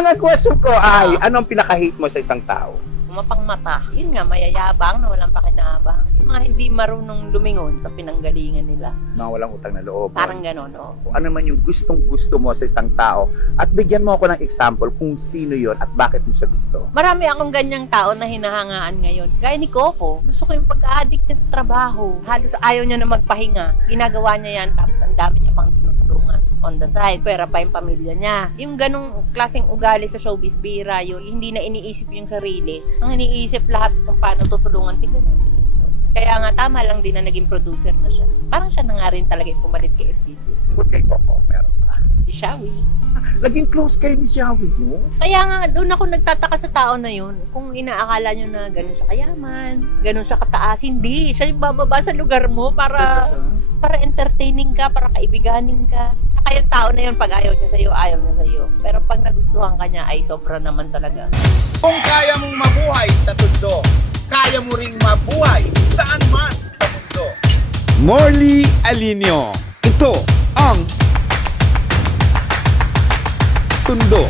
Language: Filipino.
Ang question ko ay, anong pinaka-hate mo sa isang tao? Mapang mata. Yun nga, mayayabang na walang pakinabang. Yung mga hindi marunong lumingon sa pinanggalingan nila. Mga walang utang na loob. Parang gano'n, no? Kung ano man yung gustong-gusto mo sa isang tao at bigyan mo ako ng example kung sino yon at bakit mo siya gusto. Marami akong ganyang tao na hinahangaan ngayon. Gaya ni Coco, gusto ko yung pagka-addict niya sa trabaho. Halos ayaw niya na magpahinga. Ginagawa niya yan, tapos ang dami niya pang tinutulungan on the side. Pera pa yung pamilya niya. Yung ganong klaseng ugali sa showbiz, bira yun. Hindi na iniisip yung sarili. Ang iniisip lahat kung paano tutulungan. Tignan mo. Kaya nga, tama lang din na naging producer na siya. Parang siya na nga rin talaga yung pumalit kay FPJ. Kung kay Coco, meron pa. Si Shawi. Naging close kayo ni Shawi, no? Kaya nga, doon ako nagtataka sa tao na yun. Kung inaakala nyo na ganun siya kayaman, ganun siya kataas, hindi. Siya yung bababa sa lugar mo para entertaining ka, para kaibiganin ka. Saka yung tao na yun, pag ayaw niya sa'yo, ayaw niya sa'yo. Pero pag nagustuhan ka niya, ay sobra naman talaga. Kung kaya mong mabuhay sa tundo, kaya mo ring mabuhay saan man sa mundo. Morley Alinio. Ito ang Tundo.